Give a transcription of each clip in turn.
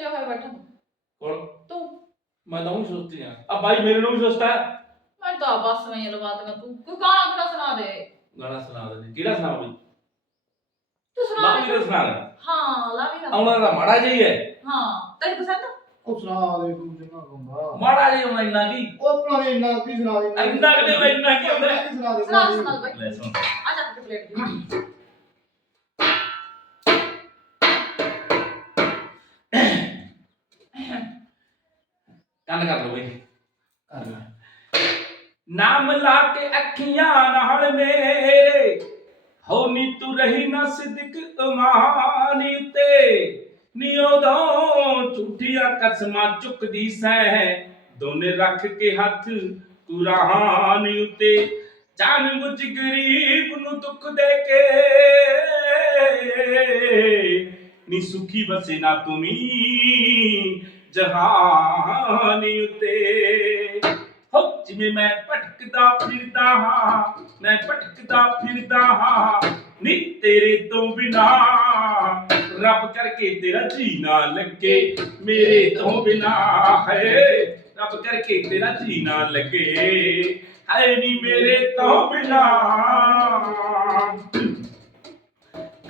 ਜਿਹਾ ਹੋਇਆ ਬੈਠਾ? ਕੋਲ ਤੂੰ। ਮੈਂ ਤਾਂ ਉਹ ਸੋਚਦੀ ਆ ਆ ਬਾਈ ਮੇਰੇ ਨੂੰ ਵੀ ਸੋਚਦਾ ਮੈਂ ਤਾਂ ਬਸ ਮੈਂ ਲਵਾਤਗਾ ਤੂੰ ਕੋਈ ਗਾਣਾ ਗੁਣਾ ਸੁਣਾ ਦੇ। ਗਾਣਾ ਸੁਣਾ ਦੇ ਕਿਹੜਾ ਸੁਣਾ ਬਈ? ਤੂੰ ਸੁਣਾ ਲਾ ਦੇ। ਵੀ ਸੁਣਾ ਦੇ। ਹਾਂ ਲਾ ਵੀ ਨਾ ਆਉਣਾ ਤਾਂ ਮਾੜਾ ਜਿਹਾ ਹੀ ਹੈ। ਹਾਂ ਤੈਨੂੰ ਪਸੰਦ? ਆ? ਉਹ ਸੁਣਾ ਦੇ ਤੂੰ ਜਿੰਨਾ ਗਾਉਂਦਾ ਮਾੜਾ ਜਿਹਾ ਆਉਣਾ ਇੰਨਾ ਕੀ? ਉਹ ਆਪਣਾ ਨੇ ਇੰਨਾ ਕੀ ਸੁਣਾ ਦੇ ਇੰਨਾ ਕੁ ਨਹੀਂ, ਇੰਨਾ ਕੀ ਹੁੰਦਾ? ਸੁਣਾ ਦੇ ਸੁਣਾ ਸੁਣਾ ਬਾਈ। ਲੈ ਸੁਣ। ਆ ਜਾ ਕੇ ਪਲੇਟ ਦੀ ਕੰਨ ਕਰ ਲਓ ਬਈ। ਕਰ ਲੈ। ਨਾਮ ਲਾ ਕੇ ਅੱਖੀਆਂ ਨਾਲ ਮੇਰੇ। ਹੋ ਨੀ ਤੂੰ ਰਹੀ ਨਾ ਸਿਦਕ ਇਮਾਨੀ ਤੇ ਨੀ ਉਦੋਂ ਝੂਠੀਆਂ ਕਸਮਾਂ ਚੁੱਕਦੀ ਸੈ ਦੋਨੇ ਰੱਖ ਕੇ ਹੱਥ ਕੁਰਾਨੀ ਉਤੇ। ਜਾਨ ਬੁੱਝ ਗਰੀਬ ਨੂੰ ਦੁੱਖ ਦੇ ਕੇ। ਨੀ ਸੁਖੀ ਬਸੇ ਨਾ ਤੁਮੀ ਜਹਾਨੀ ਉਤੇ ਹੋ ਜਿਵੇਂ ਮੈਂ ਭਟਕਦਾ ਫਿਰਦਾ ਹਾਂ, ਮੈਂ ਭਟਕਦਾ ਫਿਰਦਾ ਹਾਂ, ਨੀ ਤੇਰੇ ਤੋਂ ਬਿਨਾ। ਰੱਬ ਕਰਕੇ ਤੇਰਾ ਜੀ ਨਾ ਲੱਗੇ, ਮੇਰੇ ਤੋਂ ਬਿਨਾ। ਹੈ ਰੱਬ ਕਰਕੇ ਤੇਰਾ ਜੀ ਨਾ ਲੱਗੇ ਹੈ ਨੀ ਮੇਰੇ ਤੋਂ ਬਿਨਾ।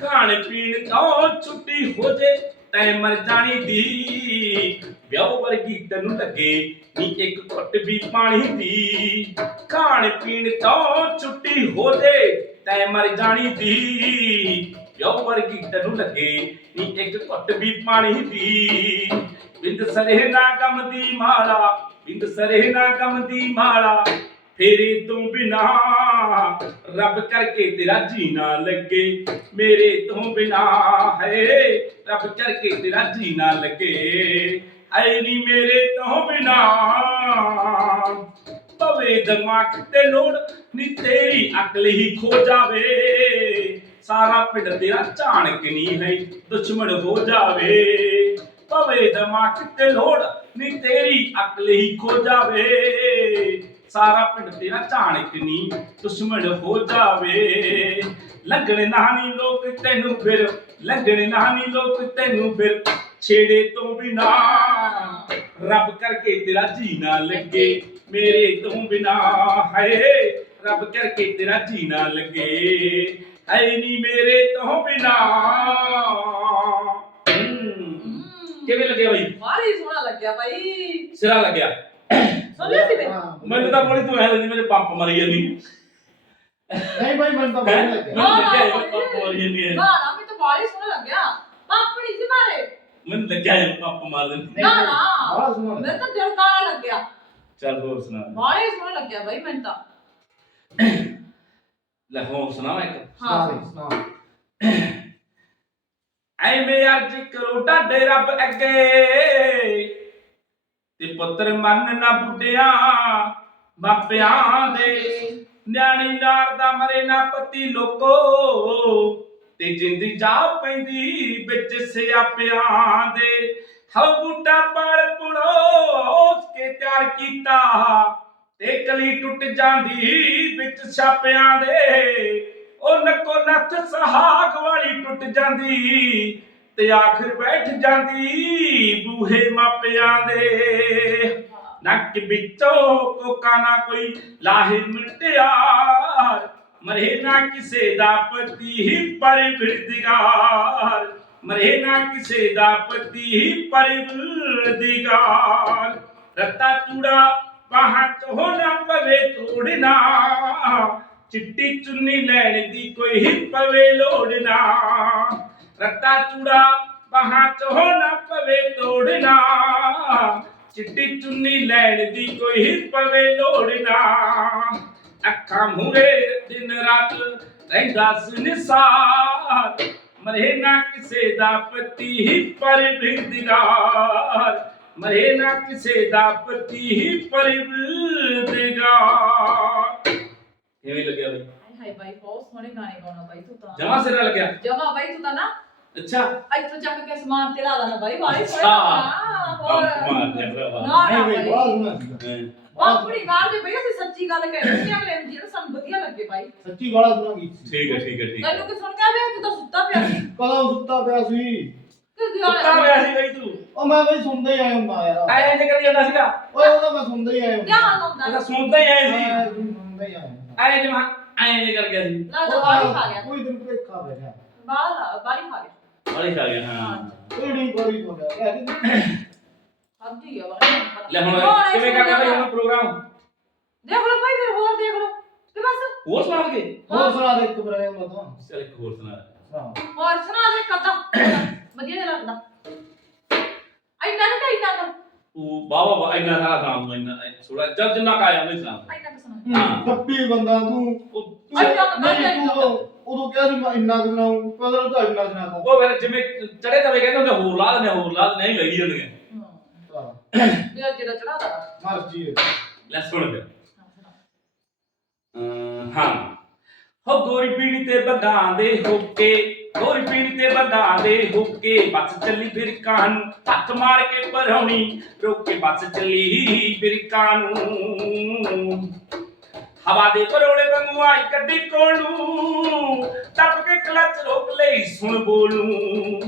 ਖਾਣ ਪੀਣ ਤੋਂ ਛੁੱਟੀ ਹੋ ਜੇ ਤੈ ਮਰ ਜਾਣੀ ਦੀ। ਵਿਆਹ ਵਰਗੀ ਤੈਨੂੰ ਲੱਗੇ ਨੀ ਇੱਕ ਘੁੱਟ ਵੀ ਪਾਣੀ ਦੀ। ਖਾਣ ਪੀਣ ਤੋਂ ਛੁੱਟੀ ਹੋ ਜੇ, ਤੈ ਮਰ ਜਾਣੀ ਦੀ। ਵਿਆਹ ਵਰਗੀ ਤੈਨੂੰ ਲੱਗੇ ਨੀ ਇੱਕ ਘੁੱਟ ਵੀ ਪਾਣੀ ਦੀ। ਬਿੰਦ ਸਰੇ ਨਾ ਗਮ ਦੀ ਮਾਲਾ, ਬਿੰਦ ਸਰੇ ਨਾ ਗਮ ਦੀ ਮਾਲਾ। ਤੇਰੇ ਤੋਂ ਬਿਨਾ ਰੱਬ ਕਰਕੇ ਤੇਰਾ ਜੀ ਨਾ ਲੱਗੇ, ਮੇਰੇ ਤੋਂ ਬਿਨਾ ਹੈ। ਰੱਬ ਕਰਕੇ ਤੇਰਾ ਜੀ ਲੱਗੇ, ਐ ਨੀ ਮੇਰੇ ਤੋਂ ਬਿਨਾ। ਪਵੇ ਦਿਮਾਗ ਤੇ ਲੋੜ, ਨੀ ਤੇਰੀ ਅਕਲ ਹੀ ਖੋ ਜਾਵੇ। ਸਾਰਾ ਪਿੰਡ ਤੇਰਾ ਝਾਣਕ ਨਹੀਂ ਹੈ, ਦੁਸ਼ਮਣ ਹੋ ਜਾਵੇ। ਪਵੇ ਦਿਮਾਗ ਤੇ ਲੋੜ, ਨੀ ਤੇਰੀ ਅਕਲ ਹੀ ਖੋ ਜਾਵੇ। ਸਾਰਾ ਪਿੰਡ ਤੇਰਾ ਝਾਣਕ ਨਹੀਂ ਦੁਸ਼ਮਣ ਹੋ ਜਾਵੇ। ਲੱਗਣ ਨਾਹੀ ਲੋਕ ਤੈਨੂੰ ਫਿਰ ਲੱਗਣ ਨਾਹੀ ਲੋਕ ਤੈਨੂੰ ਫਿਰ ਛੇੜੇ ਤੋਂ ਬਿਨਾ। ਰੱਬ ਕਰਕੇ ਤੇਰਾ ਜੀ ਨਾ ਲੱਗੇ ਮੇਰੇ ਤੋਂ ਬਿਨਾ। ਹੈ ਰੱਬ ਕਰਕੇ ਤੇਰਾ ਜੀ ਨਾ ਲੱਗੇ ਹੈ ਨਹੀਂ ਮੇਰੇ ਤੋਂ ਬਿਨਾ। ਕਿਵੇਂ ਲੱਗਿਆ ਬਾਈ? ਬਾਹਲੀ ਸੋਹਣਾ ਲੱਗਿਆ ਬਾਈ। ਸਿਰਾ ਲੱਗਿਆ। ਸੁਣਿਆ ਸੀ ਵੇ ਹਾਂ। ਮੈਨੂੰ ਤਾਂ ਬੋਲੀ ਤੂੰ ਐ ਲੱਗਦੀ ਮੇਰੇ ਪੰਪ ਮਾਰੀ ਜਾਂਦੀ। ਨਹੀਂ ਭਾਈ ਮੈਨੂੰ ਤਾਂ ਹੈਂ? ਬਹੁਤ ਲੱਗਿਆ ਮੈਨੂੰ ਲੱਗਿਆ ਇਹ ਪੰਪ ਮਾਰੀ ਜਾਂਦੀ ਹੈ। ਨਾ ਨਾ ਮੈਨੂੰ ਤਾਂ ਬਾਹਲੀ ਸੋਹਣਾ ਲੱਗਿਆ। ਪਾਪੜੀ ਸੀ ਮਾਰੇ। ਮੈਨੂੰ ਲੱਗਿਆ ਇਹ ਪੰਪ ਮਾਰ ਦਿੰਦੀ। ਨਾ ਨਾ। ਬੜਾ ਸੁਣਾ ਮੈਨੂੰ ਤਾਂ ਦਿਲ ਕਾਲਾ ਲੱਗਿਆ। ਚੱਲ ਹੋਰ ਸੁਣਾ। ਬਾਹਲੀ ਸੋਹਣਾ ਲੱਗਿਆ ਬਾਈ ਮੈਨੂੰ ਤਾਂ। ਲੈ ਹੋਰ ਸੁਣਾ ਇੱਕ। ਹਾਂ। ਸੁਣਾ ਸੁਣਾ ਐਵੇਂ ਅਰਜ ਕਰੋ ਢਾਡੇ ਰੱਬ ਅੱਗੇ। ਤੇ ਪੁੱਤਰ ਮੰਨ ਨਾ ਬੁੱਢਿਆਂ ਬਾਪਿਆਂ ਦੇ ਨਿਆਣੀ ਨਾਰ ਦਾ ਮਰੇ ਨਾ ਪਤੀ ਲੋਕੋ। ਤੇ ਜਿੰਦ ਜਾ ਪੈਂਦੀ ਵਿੱਚ ਸਿਆਪਿਆਂ ਦੇ, ਹਉ ਬੂਟਾ ਪਰ ਪੁੜੋਸ ਕੇ ਤਿਆਰ ਕੀਤਾ। ਤੇ ਕਲੀ ਟੁੱਟ ਜਾਂਦੀ ਵਿੱਚ ਛਾਪਿਆਂ ਦੇ, ਉਹ ਨੱਕੋ ਨੱਥ ਸਹਾਗ ਵਾਲੀ ਟੁੱਟ ਜਾਂਦੀ। ਤੇ ਆਖਰ ਬੈਠ ਜਾਂਦੀ ਬੂਹੇ ਮਾਪਿਆਂ ਦੇ। ਨੱਕ ਵਿੱਚੋਂ ਕੋਕਾ ਨਾ ਕੋਈ ਲਾਹਿਰ ਮਿਟਿਆਰ ਮਰੇ ਨਾ ਕਿਸੇ ਦਾ ਪਤੀ ਹੀ ਪਰਵਿਰਦਗਾਰ। ਮਰੇ ਨਾ ਕਿਸੇ ਦਾ ਪਤੀ ਹੀ ਪਰਵਿਰਦਗਾਰ। ਰੱਤਾ ਚੂੜਾ ਬਾਹਾਂ ਤੋਂ ਨਾ ਪਵੇ ਤੋੜਨਾ ਚਿੱਟੀ ਚੁੰਨੀ ਲੈਣ ਦੀ ਕੋਈ ਹੀ ਪਵੇ ਲੋੜਨਾ ਰੱਤਾ ਚੂੜਾ ਬਾਹਾਂ ਤੋਂ ਨਾ ਪਵੇ ਤੋੜਨਾ। ਚਿੱਟੀ ਚੁੰਨੀ ਲੈਣ ਦੀ ਕੋਈ ਪਵੇ ਲੋੜਨਾ। ਅੱਖਾਂ ਮੂਰੇ ਦਿਨ ਰਾਤ ਰਹਿੰਦਾ ਸੰਸਾਰ ਮਰੇ ਨਾ ਕਿਸੇ ਦਾ ਪਤੀ ਹੀ ਪਰਵਿਰਦਗਾਰ ਮਰੇ ਨਾ ਕਿਸੇ ਦਾ ਪਤੀ ਹੀ ਪਰਵਿਰਦਗਾਰ ਕਿਵੇਂ ਲੱਗਿਆ ਬਈ? ਹਾਏ ਹਾਏ ਬਾਈ ਬਹੁਤ ਸੋਹਣੇ ਗਾਣੇ ਗਾਉਣਾ ਬਾਈ ਤੂੰ ਤਾਂ। ਜਮਾ ਸਿਰਾ ਲੱਗਿਆ। ਜਮਾ ਬਾਈ ਤੂੰ ਤਾਂ ਨਾ ਅੱਛਾ ਇੱਥੋਂ ਚੱਕ ਕੇ ਸਮਾਨ ਤੇ ਲਾ ਦੇਣਾ ਬਾਈ ਬਾਈ ਅੱਛਾ। ਸੋਹਣਾ ਹੋਰ ਪੰਪ ਮਾਰ ਦਿਆ ਭਰਾਵਾ ਨਾ ਨਾ ਨਹੀਂ ਭਾਈ ਬੜਾ ਬਾਈ ਸੁਣਾ ਸੀਗਾ ਹੈਂ। ਪਾਪੜੀ ਮਾਰ ਦੇ ਬਈ ਅਸੀਂ ਸੱਚੀ ਗੱਲ ਕਹਿ ਰਹੇ ਹਾਂ ਅਗਲੇ ਨੂੰ ਜਿਹੜਾ ਸਾਨੂੰ ਵਧੀਆ ਲੱਗੇ ਬਾਈ ਸੱਚੀ ਬੜਾ ਸੁਣਾ ਗਈ ਸੀ ਠੀਕ ਹੈ ਠੀਕ ਹੈ ਠੀਕ ਹੈ ਤੈਨੂੰ ਕਿ ਸੁਣ ਕੇ ਆਵੇ ਤੂੰ ਤਾਂ ਸੁੱਤਾ ਪਿਆ ਸੀ ਕਦੋਂ ਸੁੱਤਾ ਪਿਆ ਸੀ ਕੀ ਸੁੱਤਾ ਹੋਇਆ ਸੀ ਬਈ ਤੂੰ ਉਹ ਮੈਂ ਬਈ ਸੁਣਦਾ ਹੀ ਆਇਆ ਹੁੰਦਾ ਯਾਰ ਐਂ ਜੇ ਕਰੀ ਜਾਂਦਾ ਸੀਗਾ ਓਏ ਉਹ ਤਾਂ ਮੈਂ ਸੁਣਦਾ ਹੀ ਆਇਆ ਹੁੰਦਾ ਧਿਆਨ ਆਉਂਦਾ ਇਹ ਤਾਂ ਸੁਣਦਾ ਹੀ ਆਏ ਸੀ ਮੈਂ ਸੁਣਦਾ ਹੀ ਆਇਆ ਹੁੰਦਾ ਐਂ ਜਿਵੇਂ ਐਂ ਜੇ ਕਰ ਗਿਆ ਸੀ ਲੱਗਦਾ ਬਾਹਰ ਖਾ ਗਿਆ ਕੋਈ ਦਿਨ ਭੇਖਾ ਬੈਠਾ ਬਾਹਰ ਬਾਹਰ ਖਾ ਗਿਆ ਬੜੀ ਖਾ ਗਿਆ ਹਾਂ। ਨਹੀਂ ਕੋਈ ਹੋ ਗਿਆ ਅੱਧੀ ਆ ਬਾਹਰ ਲੈ ਹੁਣ ਕਿਵੇਂ ਕਰਨਾ ਬਈ ਹੁਣ ਪ੍ਰੋਗਰਾਮ? ਦੇਖ ਲਓ ਭਾਈ ਫਿਰ ਹੋਰ ਦੇਖ ਲਓ। ਤੇ ਬਸ। ਹੋਰ ਸੁਣਾਓਗੇ ਹੋਰ ਸੁਣਾ ਦੇ ਇੱਕ ਬਰੇ ਮਤਾਂ ਚਲ ਇੱਕ ਹੋਰ ਸੁਣਾ ਸੁਣਾ ਹੋਰ ਸੁਣਾ ਦੇ ਕਤਾ ਵਧੀਆ ਜਿਹਾ ਲੱਗਦਾ। ਇੰਨਾ ਨਹੀਂ ਇੰਨਾ ਕਰ ਉਹ ਬਾਬਾ ਬਾ ਇੰਨਾ ਸਾਰਾ ਸੁਣਾ ਦੂੰ ਇੰਨਾ ਥੋੜਾ ਜਦ ਜਿੰਨਾ ਕਾਇਆ ਉਹਨੇ ਸੁਣਾ। ਇੰਨਾ ਕੁ ਸੁਣਾ। ਹਾਂ। ਕੱਪੀ ਬੰਦਾ ਤੂੰ। ਉਹ ਤੂੰ- ਤੂੰ ਅੱਛਾ। ਉਦੋਂ- ਕਿਹਾ ਸੀ ਮੈਂ ਇੰਨਾ ਕੁ ਸੁਣਾਊਂ ਪਤਾ ਤਾਂ ਇੰਨਾ ਸੁਣਾਤਾ ਉਹ ਫਿਰ ਜਿਵੇਂ ਚੜੇ ਤਵੇ ਕਹਿੰਦੇ ਹੁੰਦੇ ਹੋਰ ਲਾ ਦਿੰਦੇ ਹੋਰ ਲਾ ਦਿੰਦੇ ਨਹੀਂ ਲੱਗੀ ਜਾਂਦੀਆਂ ਮੇਰਾ ਜਿਹੜਾ ਚੜਾਦਾ ਮਰਜ਼ੀ ਹੈ। ਲੈ ਸੁਣ ਫਿਰ। ਅਮ, ਹਾਂ। ਹੋ ਗੋਰੀ ਪੀੜੀ ਤੇ ਬੱਦਾਂ ਦੇ ਹੁੱਕੇ ਗੋਰੀ ਪੀੜੀ ਤੇ ਬੱਦਾਂ ਦੇ ਹੁੱਕੇ ਬੱਸ ਚੱਲੀ ਫਿਰ ਕਾਨ ਹੱਥ ਮਾਰ ਕੇ ਪਰੌਣੀ ਰੋਕ ਕੇ ਬੱਸ ਚੱਲੀ ਫਿਰ ਨੂੰ ਹਵਾ ਦੇ ਪਰੋਲੇ ਵਾਂਗੂ ਗੱਡੀ ਕੋਲ ਟੱਪ ਕੇ ਕਲਚ ਰੋਕ ਲਈ, ਸੁਣ ਬੋਲੂ।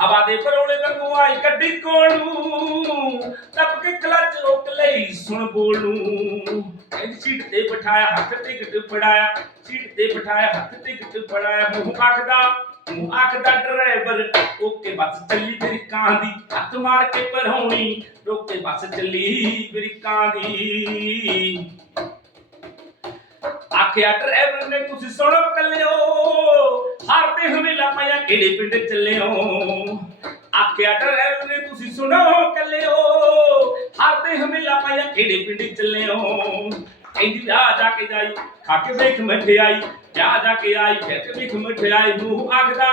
ਹਵਾ ਦੇ ਪਰੋਲੇ ਵਾਂਗੂ ਗੱਡੀ ਕੋਲ ਟੱਪ ਕੇ ਕਲਚ ਰੋਕ ਲਈ, ਸੁਣ ਬੋਲੂ। ਇਹਦੀ ਸੀਟ ਤੇ ਬਿਠਾਇਆ, ਹੱਥ ਟਿਕਟ ਫੜਾਇਆ। ਸੀਟ ਤੇ ਬਿਠਾਇਆ, ਹੱਥ ਟਿਕਟ ਫੜਾਇਆ। ਮੂੰਹ ਆਖਦਾ ਮੂੰਹ ਆਖਦਾ ਡਰਾਈਵਰ ਓਕੇ ਬੱਸ ਚੱਲੀ ਮੇਰੀ ਕਾਂ ਦੀ। ਹੱਥ ਮਾਰ ਕੇ ਪਰਹੌਣੀ ਰੋਕੇ ਬੱਸ ਚੱਲੀ ਮੇਰੀ ਕਾਂ ਦੀ। ਆਖਿਆ ਡਰਾਈਵਰ ਨੇ ਤੁਸੀਂ ਸੁਣੋ ਕੱਲਿਓ। ਹਰ ਹਮੇਲਾ ਪਾਇਆ, ਕਿਹੜੇ ਪਿੰਡ ਚੱਲਿਓ? ਆਖਿਆ ਡਰਾਈਵਰ ਨੇ ਤੁਸੀਂ ਸੁਣੋ ਕੱਲਿਓ। ਹਰ ਹਮੇਲਾ ਪਾਇਆ, ਕਿਹੜੇ ਪਿੰਡ ਚੱਲਿਓ? ਕਹਿੰਦੀ, ਆ ਜਾ ਕੇ ਜਾਈ, ਖਾ ਕੇ ਵੇਖ ਮਠਿਆਈ। ਜਾ ਜਾ ਕੇ ਆਈ, ਖਾ ਵੇਖ ਮਠਿਆਈ। ਮੂੰਹ ਆਖਦਾ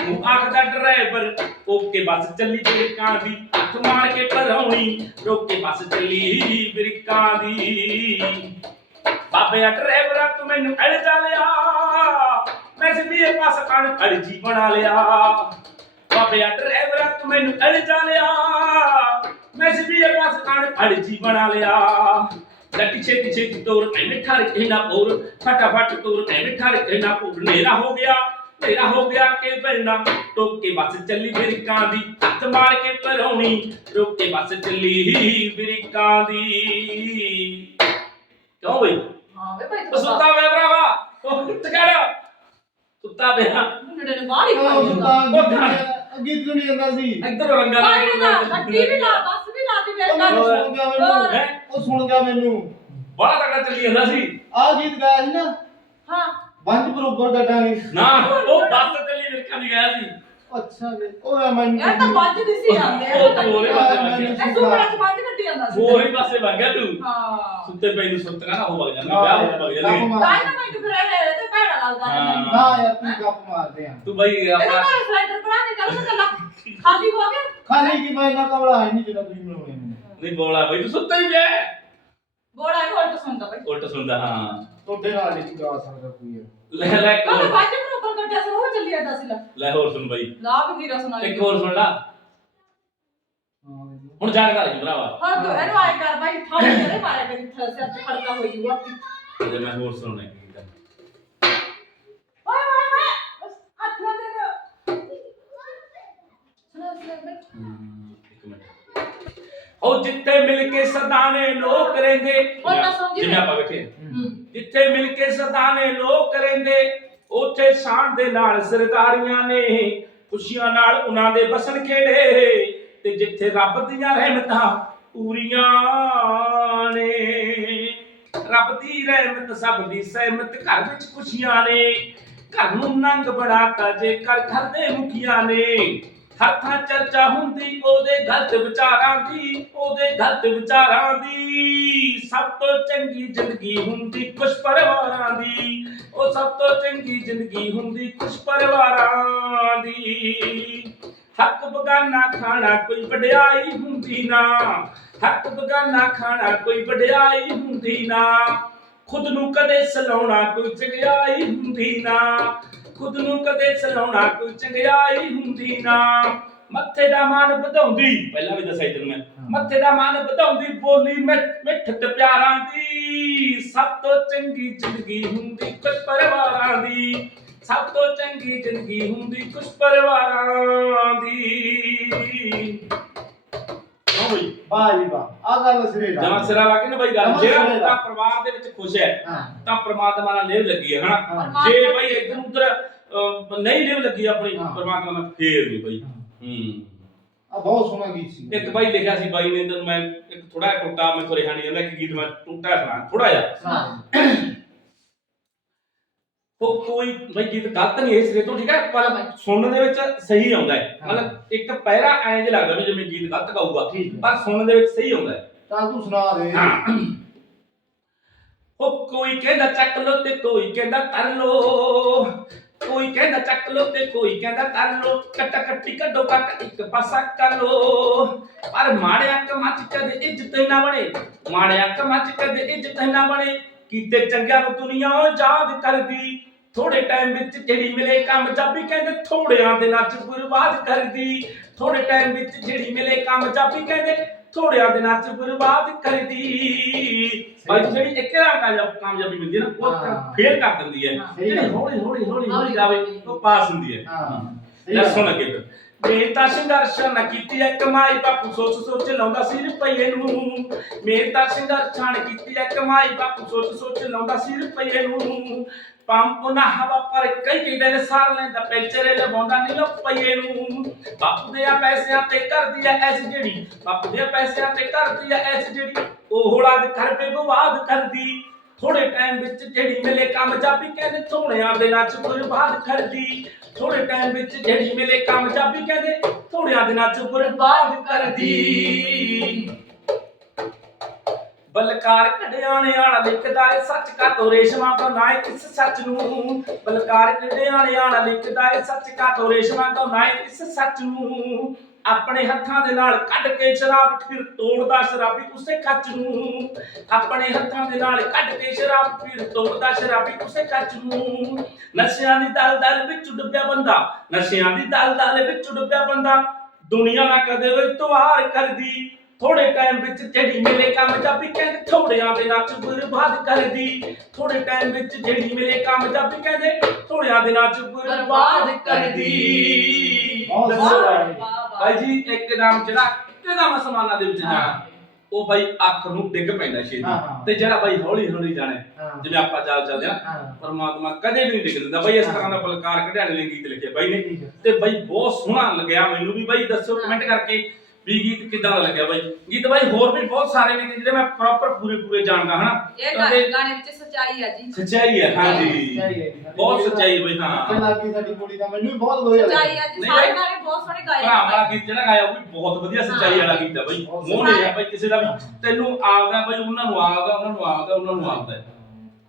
ਮੂੰਹ ਆਖਦਾ ਡਰਾਈਵਰ ਓਕੇ ਬੱਸ ਚੱਲੀ ਬ੍ਰੇਕਾਂ ਦੀ। ਹੱਥ ਮਾਰ ਕੇ ਭਰਾਉਣੀ ਰੋਕੇ ਬੱਸ ਚੱਲੀ ਬ੍ਰੇਕਾਂ ਦੀ। ਬਾਬੇ ਆ ਡਰਾਈਵਰ ਤੂੰ ਮੈਨੂੰ ਅੜ ਜਾ ਲਿਆ। ਮੈਂ ਸਿੱਧੀ ਪਾਸ ਕਣ ਅੜਜੀ ਬਣਾ ਲਿਆ। ਬਾਬੇ ਆ ਤੂੰ ਮੈਨੂੰ ਅੜ ਜਾ ਲਿਆ। ਮੈਂ ਸਿੱਧੀ ਪਾਸ ਕਣ ਅੜਜੀ ਬਣਾ ਲਿਆ। ਲੱਟੀ ਛੇਤੀ ਛੇਤੀ ਤੋਰ, ਐਵੇਂ ਠਰ ਕੇ ਨਾ ਪੋਰ ਫਟਾਫਟ ਤੋਰ, ਐਵੇਂ ਠਰ ਕੇ ਨਾ ਪੋਰ ਨੇਰਾ ਹੋ ਗਿਆ ਤੇਰਾ ਹੋ ਗਿਆ ਕਿ ਬੈਣਾ ਟੋਕ ਕੇ ਬੱਸ ਚੱਲੀ ਬਿਰਕਾਂ ਦੀ। ਹੱਥ ਮਾਰ ਕੇ ਪਰੌਣੀ, ਰੋਕ ਕੇ ਬੱਸ ਚੱਲੀ ਬਿਰਕਾਂ ਦੀ। ਕਿਉਂ ਬਈ? ਹਾਂ ਵੇ ਭਾਈ ਉਹ ਤੂੰ ਸੁੱਤਾ ਪਿਆ ਭਰਾਵਾ। ਉਹ ਉੱਠ ਕਰ ਸੁੱਤਾ ਪਿਆ। ਮੁੰਡੇ ਨੇ ਬਾਹਰ ਹੀ ਉਹ ਲਿਆ ਤਾਂ ਅੱਗੇ ਕਿਉਂ ਨਹੀਂ ਜਾਂਦਾ ਸੀ। ਇੱਧਰ ਰੰਗਾ ਪਾਣੀ ਦਾ ਗੱਡੀ ਵੀ ਲਾ ਬੱਸ ਵੀ ਲਾ ਦੀ ਮੇਰੇ ਉਹ ਨਾਲ ਮੈਨੂੰ ਸੁਣ ਗਿਆ ਮੈਨੂੰ। ਹੈ? ਉਹ ਸੁਣ ਗਿਆ ਮੈਨੂੰ। ਬੜਾ ਤਕੜਾ ਚੱਲੀ ਜਾਂਦਾ ਸੀ। ਆ ਗੀਤ ਗਾਇਆ ਸੀ ਨਾ? ਹਾਂ। ਬੰਜ ਬਰੋਬਰ ਗੱਡਾਂਗੇ ਨਾ ਉਹ ਬੱਸ ਚੱਲੀ ਨਿਰਕਾਂ ਦੀ ਗਿਆ ਸੀ। ਅੱਛਾ ਜੀ। ਉਹ ਮੈਨੂੰ ਯਾਰ ਤਾਂ ਵੱਜ ਦਿਸੀ ਜਾਂਦੇ ਆ ਉਹ ਤੋਰੇ ਪਾਸੇ ਲੱਗ ਗਿਆ। ਇਹ ਸੁਪਨਾ ਚ ਵੱਜ ਕੱਢੀ ਜਾਂਦਾ ਸੀ। ਉਹ ਹੀ ਪਾਸੇ ਵਗ ਗਿਆ ਤੂੰ। ਹਾਂ। ਸੁੱਤੇ ਪਈ ਨੂੰ ਸੁੱਤ ਨਾ ਹੋ ਵਗ ਜਾਂਦਾ ਵਿਆਹ ਹੋ ਵਗ ਜਾਂਦੀ। ਤਾਂ ਹੀ ਤਾਂ ਮੈਨੂੰ ਫਿਰ ਇਹ ਤੇ ਭੈੜਾ ਲੱਗਦਾ ਨਾ ਯਾਰ ਤੂੰ ਗੱਪ ਮਾਰਦੇ ਆ। ਤੂੰ ਬਈ ਆਪਣਾ ਘਰ ਸਿਲੰਡਰ ਭਰਾ ਕੇ ਚੱਲ ਮੈਂ ਕੱਲਾ ਖਾਲੀ ਹੋ ਗਿਆ। ਖਾਲੀ ਕੀ ਮੈਂ ਇੰਨਾ ਕਮਲਾ ਹੈ ਨਹੀਂ ਜਿਹੜਾ ਤੁਸੀਂ ਮੈਨੂੰ। ਨਹੀਂ ਬੋਲਾ ਬਈ ਤੂੰ ਸੁੱਤਾ ਹੀ ਪਿਆ। ਬੋੜਾ ਇਹ ਉਲਟ ਸੁਣਦਾ ਬਈ। ਉਲਟ ਸੁਣਦਾ ਹਾਂ। ਤੁਹਾਡੇ ਨਾਲ ਨਹੀਂ ਗਾ ਸਕਦਾ ਕੋਈ। ਲੈ ਲੈ ਇੱਕ ਮੈਂ ਹੋਰ ਵੱਜ ਨੂੰ ਉੱਪਰ ਕੱਢਿਆ ਸੀ ਉਹ ਚੱਲੀ ਜਾਂਦਾ ਸੀ ਲਾ। ਲੈ ਹੋਰ ਸੁਣ ਬਈ। ਲਾ ਵੀ ਹੀਰਾ ਸੁਣਾਈ ਇੱਕ ਹੋਰ ਸੁਣ ਲਾ। ਹੁਣ ਜਾਗਦਾ ਰਹੀ ਭਰਾਵਾ। ਹੁਣ ਤੂੰ ਇਹਨੂੰ ਆਏ ਕਰ ਬਾਈ ਥਾੜੀ ਤੇਰੇ ਮਾਰਿਆ ਕਰੀ ਸਿਰ ਤੇ ਖੜਕਾ ਹੋਈ ਜੂਗਾ ਜੇ ਮੈਂ ਹੋਰ ਸੁਣਨਾ ਕੀ ਗੱਲ ਓਏ ਓਏ ਓਏ ਹੱਥ ਨਾ ਦੇ ਦੇ। ਸੁਣਾ ਸੁਣਾ ਇੱਕ ਮਿੰਟ। ਉਹ ਜਿੱਥੇ ਮਿਲ ਕੇ ਸਦਾਨੇ ਲੋਕ ਰਹਿੰਦੇ। ਜਿਵੇਂ। ਆਪਾਂ ਬੈਠੇ ਜਿੱਥੇ ਮਿਲ ਕੇ ਸਦਾਨੇ ਲੋਕ ਰਹਿੰਦੇ ਉੱਥੇ ਸ਼ਾਨ ਦੇ ਨਾਲ ਸਰਦਾਰੀਆਂ ਨੇ ਖੁਸ਼ੀਆਂ ਨਾਲ ਉਹਨਾਂ ਦੇ ਬਸਣ ਖੇੜੇ ਤੇ ਜਿੱਥੇ ਰੱਬ ਦੀਆਂ ਰਹਿਮਤਾਂ ਪੂਰੀਆਂ ਨੇ। ਰੱਬ ਦੀ ਰਹਿਮਤ, ਸਭ ਦੀ ਸਹਿਮਤ, ਘਰ ਵਿੱਚ ਖੁਸ਼ੀਆਂ ਨੇ। ਘਰ ਨੂੰ ਨੰਗ ਬਣਾਤਾ ਜੇ ਕਰ ਘਰ ਦੇ ਮੁਖੀਆਂ ਨੇ। ਹਰ ਥਾਂ ਚਰਚਾ ਹੁੰਦੀ, ਉਹਦੇ ਗਲਤ ਵਿਚਾਰਾਂ ਦੀ, ਉਹਦੇ ਗਲਤ ਵਿਚਾਰਾਂ ਦੀ। ਸਭ ਤੋਂ ਚੰਗੀ ਜ਼ਿੰਦਗੀ ਹੁੰਦੀ, ਖੁਸ਼ ਪਰਿਵਾਰਾਂ ਦੀ। ਸਭ ਤੋਂ ਚੰਗੀ ਜ਼ਿੰਦਗੀ ਹੁੰਦੀ ਖੁਸ਼ ਪਰਿਵਾਰਾਂ ਦੀ। ਹੱਕ ਬਗਾਨਾ ਖਾਣਾ ਕੋਈ ਵਡਿਆਈ ਹੁੰਦੀ ਨਾ। ਹੱਕ ਬਗਾਨਾ ਖਾਣਾ ਕੋਈ ਵਡਿਆਈ ਹੁੰਦੀ ਨਾ। ਖੁਦ ਨੂੰ ਕਦੇ ਸਲਾਉਣਾ ਕੋਈ ਚੰਗਿਆਈ ਹੁੰਦੀ ਨਾ। ਖੁਦ ਨੂੰ ਕਦੇ ਸਲਾਉਣਾ ਕੋਈ ਚੰਗਿਆਈ ਹੁੰਦੀ ਨਾ। ਮੱਥੇ ਦਾ ਮਾਨ ਵਧਾਉਂਦੀ। ਪਹਿਲਾਂ ਵੀ ਦੱਸਿਆ ਤੈਨੂੰ ਮੈਂ। ਮੱਥੇ ਦਾ ਮਾਨ ਵਧਾਉਂਦੀ ਬੋਲੀ ਮਿੱਠ ਮਿੱਠ ਤੇ ਪਿਆਰਾਂ ਦੀ। ਸਭ ਤੋਂ ਚੰਗੀ ਜ਼ਿੰਦਗੀ ਹੁੰਦੀ ਕੁਝ ਪਰਿਵਾਰਾਂ ਦੀ। ਸਭ ਤੋਂ ਚੰਗੀ ਜ਼ਿੰਦਗੀ ਹੁੰਦੀ ਕੁਝ ਪਰਿਵਾਰਾਂ ਦੀ। ਹਾਂ ਬਈ। ਵਾਹ ਜੀ ਵਾਹ। ਆ ਗੱਲ ਸਿਰੇ ਲਾ। ਜਮਾ ਸਿਰਾ ਲਾ ਕੇ ਨਾ ਬਈ ਗੱਲ। ਲਾ। ਬੰਦਾ ਪਰਿਵਾਰ ਦੇ ਵਿੱਚ ਖੁਸ਼ ਹੈ। ਤਾਂ ਪ੍ਰਮਾਤਮਾ ਨਾਲ ਨੇਹ ਲੱਗੀ ਹੈ ਹਨਾ। ਜੇ ਬਈ ਇੱਧਰ ਉੱਧਰ ਨਹੀਂ ਨੇਹ ਲੱਗੀ ਆਪਣੀ। ਪ੍ਰਮਾਤਮਾ ਨਾਲ ਫੇਰ ਵੀ ਬਈ। ਹਾਂ। ਹੂੰ ਆ ਬਹੁਤ ਸੋਹਣਾ ਗੀਤ ਸੀ। ਇੱਕ ਬਾਈ ਲਿਖਿਆ ਸੀ ਬਾਈ ਨੇ ਤੈਨੂੰ ਮੈਂ ਇੱਕ ਥੋੜਾ ਜਿਹਾ ਟੁੱਟਾ ਮੈਂ ਰਿਹਾ ਨਹੀਂ ਜਾਂਦਾ ਇੱਕ ਗੀਤ ਮੈਂ ਟੁੱਟਾ ਸੁਣਾ ਥੋੜਾ ਜਿਹਾ। ਹਾਂ। ਉਹ ਕੋਈ ਬਈ ਗੀਤ ਗਲਤ ਨਹੀਂ ਹੈ ਸਿਰੇ ਤੋਂ ਠੀਕ ਹੈ? ਪਰ ਸੁਣਨ ਦੇ ਵਿੱਚ ਸਹੀ ਆਉਂਦਾ ਹੈ। ਹਾਂ। ਮਤਲਬ ਇੱਕ ਪਹਿਰਾ ਐਂ ਜਿਹਾ ਲੱਗਦਾ ਵੀ ਜਿਵੇਂ ਗੀਤ ਗਲਤ ਗਾਊਗਾ ਠੀਕ ਹੈ। ਪਰ ਸੁਣਨ ਦੇ ਵਿੱਚ ਸਹੀ ਆਉਂਦਾ ਹੈ। ਤਾਂ ਤੂੰ ਸੁਣਾ ਦੇ। ਉਹ ਕੋਈ ਕਹਿੰਦਾ ਚੱਕ ਲੋ ਤੇ ਕੋਈ ਕਹਿੰਦਾ ਕਰ ਲੋ ਕਹਿੰਦਾ ਚੱਕ ਲੋ ਤੇ ਕੋਈ ਕਹਿੰਦਾ ਕਰ ਲੋ ਕੱਟਾ ਕੱਟੀ ਕੱਢੋ, ਕੱਟ ਇੱਕ ਪਾਸਾ ਕਰ ਲੋ ਪਰ ਮਾੜਿਆ ਕਮਾਂ ਚ ਕਦੇ ਇੱਜ਼ਤ ਨਾ ਬਣੇ। ਮਾੜਿਆ ਕਮਾਂ ਕਦੇ ਇੱਜ਼ਤ ਨਾ ਬਣੇ। ਕੀਤੇ ਚੰਗਿਆਂ ਨੂੰ ਦੁਨੀਆ ਯਾਦ ਕਰਦੀ। ਥੋੜੇ ਟਾਈਮ ਵਿੱਚ ਜਿਹੜੀ ਮਿਲੇ ਕਾਮਯਾਬੀ ਕਹਿੰਦੇ ਥੋੜਿਆਂ ਦੇ ਚ ਬਰਬਾਦ ਕਰਦੀ। ਥੋੜੇ ਟਾਈਮ ਵਿੱਚ ਜਿਹੜੀ ਮਿਲੇ ਕਾਮਯਾਬੀ ਕਹਿੰਦੇ ਥੋੜਿਆਂ ਦਿਨਾਂ ਚ ਬਰਬਾਦ ਕਰਦੀ ਬਾਈ ਜਿਹੜੀ ਇੱਕ ਰਾਤ ਕਾਮਯਾਬ ਕਾਮਯਾਬੀ ਮਿਲਦੀ ਹੈ ਨਾ ਉਹ। ਫੇਰ ਕਰ ਦਿੰਦੀ ਹੈ। ਹਾਂ। ਜਿਹੜੀ ਹੌਲੀ ਹੌਲੀ ਹੌਲੀ ਹੌਲੀ ਜਾਵੇ। ਉਹ ਪਾਸ ਹੁੰਦੀ ਹੈ। ਹਾਂ। ਲੈ। ਸੁਣ ਅੱਗੇ ਫਿਰ। ਮੈਂ ਤਾਂ ਸੰਘਰਸ਼ ਨਾ ਕੀਤੀ ਐ ਕਮਾਈ ਬਾਪੂ ਸੋਚ ਸੋਚ ਲਾਉਂਦਾ ਸੀ ਰੁਪਈਏ ਨੂੰ। ਮੈਂ ਤਾਂ ਸੰਘਰਸ਼ ਨਾ ਕੀਤੀ ਐ ਕਮਾਈ ਬਾਪੂ ਸੋਚ ਸੋਚ ਲਾਉਂਦਾ ਸੀ ਰੁਪਈਏ ਨੂੰ। ਪੰਪ ਨਾ ਪਰ ਕਈ ਕਈ ਦਿਨ ਸਾਰ ਲੈਂਦਾ, ਪੈਂਚਰੇ ਲਵਾਉਂਦਾ ਨਹੀਂ ਰੁਪਈਏ ਨੂੰ ਬਾਪੂ ਦੇ ਆ ਪੈਸਿਆਂ ਤੇ ਕਰਦੀ ਐ ਐਸ ਜਿਹੜੀ, ਬਾਪੂ ਦੇ ਪੈਸਿਆਂ ਤੇ ਕਰਦੀ ਐ ਐਸ ਜਿਹੜੀ। ਉਹ ਹੋਲਾ ਦੇ ਘਰ ਕਰਦੀ ਥੋੜੇ ਟਾਈਮ ਵਿੱਚ ਜਿਹੜੀ ਮਿਲੇ ਕਾਮਯਾਬੀ ਕਹਿੰਦੇ ਥੋੜਿਆਂ ਦਿਨਾਂ ਚ ਬਰਬਾਦ ਕਰਦੀ। ਥੋੜੇ ਟਾਈਮ ਵਿੱਚ ਜਿਹੜੀ ਮਿਲੇ ਕਾਮਯਾਬੀ ਕਹਿੰਦੇ ਥੋੜਿਆਂ ਦਿਨਾਂ ਚ ਬਰਬਾਦ ਕਰਦੀ। ਬਲਕਾਰ ਕਢਿਆਣੇ ਵਾਲਾ ਲਿਖਦਾ ਏ ਸੱਚ ਕਾ ਤੋ ਰੇਸ਼ਮਾ ਬਣਾਏ ਇਸ ਸੱਚ ਨੂੰ। ਬਲਕਾਰ ਕਢਿਆਣੇ ਵਾਲਾ ਲਿਖਦਾ ਏ ਸੱਚ ਕਾ ਤੋ ਰੇਸ਼ਮਾ ਬਣਾਏ ਇਸ ਸੱਚ ਨੂੰ। ਆਪਣੇ ਹੱਥਾਂ ਦੇ ਨਾਲ ਕੱਢ ਕੇ ਸ਼ਰਾਬ ਫਿਰ ਤੋੜਦਾ ਸ਼ਰਾਬੀ ਉਸੇ ਕੱਚ ਨੂੰ। ਆਪਣੇ ਹੱਥਾਂ ਦੇ ਨਾਲ ਕੱਢ ਕੇ ਸ਼ਰਾਬ ਫਿਰ ਤੋੜਦਾ ਸ਼ਰਾਬੀ ਉਸੇ ਕੱਚ ਨੂੰ। ਨਸ਼ਿਆਂ ਦੀ ਦਲ ਦਲ ਵਿੱਚ ਡੁੱਬਿਆ ਬੰਦਾ, ਨਸ਼ਿਆਂ ਦੀ ਦਲ ਦਲ ਵਿੱਚ ਡੁੱਬਿਆ ਬੰਦਾ। ਦੁਨੀਆ ਨਾ ਕਦੇ ਉਹ ਇਤਵਾਰ ਕਰਦੀ। ਥੋੜੇ ਟਾਈਮ ਵਿੱਚ ਜਿਹੜੀ ਮਿਲੇ ਕਾਮਯਾਬੀ ਕਹਿੰਦੇ ਥੋੜਿਆਂ ਦੇ ਨਾਲ ਚ ਬਰਬਾਦ ਕਰਦੀ। ਥੋੜੇ ਟਾਈਮ ਵਿੱਚ ਜਿਹੜੀ ਮਿਲੇ ਕਾਮਯਾਬੀ ਕਹਿੰਦੇ ਥੋੜਿਆਂ ਦੇ ਨਾਲ ਚ ਬਰਬਾਦ ਕਰਦੀ। ਬਹੁਤ ਜੀ ਇੱਕ ਨਾਮ ਜਿਹੜਾ ਇੱਕਦਮ ਅਸਮਾਨਾਂ ਦੇ ਵਿੱਚ ਜਾਣਾ? ਉਹ ਬਾਈ ਅੱਖ ਨੂੰ ਡਿੱਗ ਪੈਂਦਾ ਛੇਤੀ। ਤੇ ਜਿਹੜਾ ਬਾਈ ਹੌਲੀ ਹੌਲੀ ਜਾਣਾ ਜਿਵੇਂ ਆਪਾਂ ਚੱਲ ਚੱਲਦੇ ਆ ਪਰਮਾਤਮਾ ਕਦੇ ਵੀ ਨਹੀਂ ਡਿੱਗ ਦਿੰਦਾ। ਬਾਈ ਇਸ ਤਰ੍ਹਾਂ ਦਾ ਬਲਕਾਰ ਕਢਿਆਣੇ ਨੇ ਗੀਤ ਲਿਖਿਆ ਬਾਈ ਨੇ। ਤੇ ਬਾਈ ਬਹੁਤ ਸੋਹਣਾ ਲੱਗਿਆ ਮੈਨੂੰ ਵੀ। ਬਾਈ ਦੱਸੋ ਕਮੈਂਟ ਕਰਕੇ ਵੀ ਗੀਤ ਕਿਦਾਂ ਦਾ ਲੱਗਿਆ ਬਾਈ? ਗੀਤ ਬਾਈ ਹੋਰ ਵੀ ਬਹੁਤ ਸਾਰੇ ਨੇ ਜਿਹੜੇ ਮੈਂ ਪ੍ਰੋਪਰ ਪੂਰੇ ਪੂਰੇ ਜਾਣਦਾ ਹਨਾ? ਇਹ ਗਾਣੇ ਗਾਣੇ ਵਿੱਚ ਸੱਚਾਈ ਆ ਜੀ। ਸੱਚਾਈ ਹੈ ਹਾਂਜੀ ਸੱਚਾਈ ਹੈ ਜੀ। ਬਹੁਤ ਸੱਚਾਈ ਬਈ ਹਾਂ। ਗਈ ਸਾਡੀ ਕੁੜੀ ਦਾ ਮੈਨੂੰ ਵੀ ਬਹੁਤ ਵਧੀਆ ਸੱਚਾਈ ਆ ਜੀ ਨਹੀਂ ਸਾਰੇ। ਗਾਣੇ ਬਹੁਤ ਸੋਹਣੇ ਗਾਏ ਭਰਾ ਆ ਵਾਲਾ ਗੀਤ ਜਿਹੜਾ ਗਾਇਆ ਉਹ ਵੀ ਬਹੁਤ ਵਧੀਆ ਸੱਚਾਈ ਵਾਲਾ ਗੀਤ ਹੈ ਬਾਈ। ਬਹੁਤ ਮੋਹ ਨਹੀਂ ਹੈ ਬਾਈ ਕਿਸੇ ਦਾ ਵੀ ਤੈਨੂੰ ਆਪਦਾ ਬਾਈ ਉਹਨਾਂ ਨੂੰ ਆਪਦਾ ਉਹਨਾਂ ਨੂੰ ਆਪਦਾ ਉਹਨਾਂ ਨੂੰ ਆਪਦਾ ਹੈ।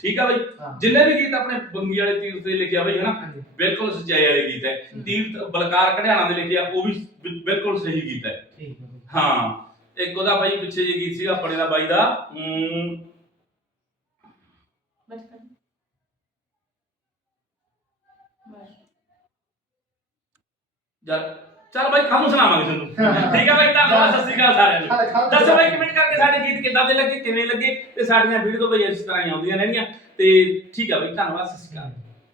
ਠੀਕ ਆ ਬਾਈ। ਜਿੰਨੇ ਵੀ ਗੀਤ ਆਪਣੇ ਬੰਗੀ ਵਾਲੇ ਤੀਰਥ ਤੇ ਲਿਖਿਆ ਬਾਈ ਹਨਾ। ਬਿਲਕੁਲ ਸੱਚਾਈ ਵਾਲੇ ਗੀਤ ਹੈ। ਤੀਰਥ ਬਲਕਾਰ ਕਢਿਆਣਾ ਦੇ ਲਿਖਿਆ ਉਹ ਵੀ ਬਿਲਕੁਲ ਸਹੀ ਗੀਤ ਹੈ। ਠੀਕ ਹੈ ਇੱਕ ਉਹਦਾ ਬਾਈ ਪਿੱਛੇ ਜੇ ਗੀਤ ਸੀਗਾ ਆਪਣੇ ਦਾ ਬਾਈ ਦਾ ਅਮ, ਬਚਪਨ। ਬਸ। ਯਾਰ ਚੱਲ ਬਾਈ ਖਾਨੂੰ ਸੁਣਾਵਾਂਗੇ ਤੁਹਾਨੂੰ। ਠੀਕ ਹੈ ਬਾਈ ਧੰਨਵਾਦ ਸਤਿ ਸ਼੍ਰੀ ਅਕਾਲ ਸਾਰਿਆਂ ਨੂੰ। ਦੱਸੋ ਬਾਈ ਕਮੈਂਟ ਕਰਕੇ ਸਾਡੇ ਗੀਤ ਕਿੱਦਾਂ ਦੇ ਲੱਗੇ ਕਿਵੇਂ ਲੱਗੇ ਤੇ ਸਾਡੀਆਂ ਵੀਡੀਓ ਬਈ ਇਸ ਤਰ੍ਹਾਂ ਹੀ ਆਉਂਦੀਆਂ ਰਹਿਣੀਆਂ। ਤੇ ਠੀਕ ਹੈ ਬਾਈ ਧੰਨਵਾਦ ਸਤਿ ਸ਼੍ਰੀ ਅਕਾਲ।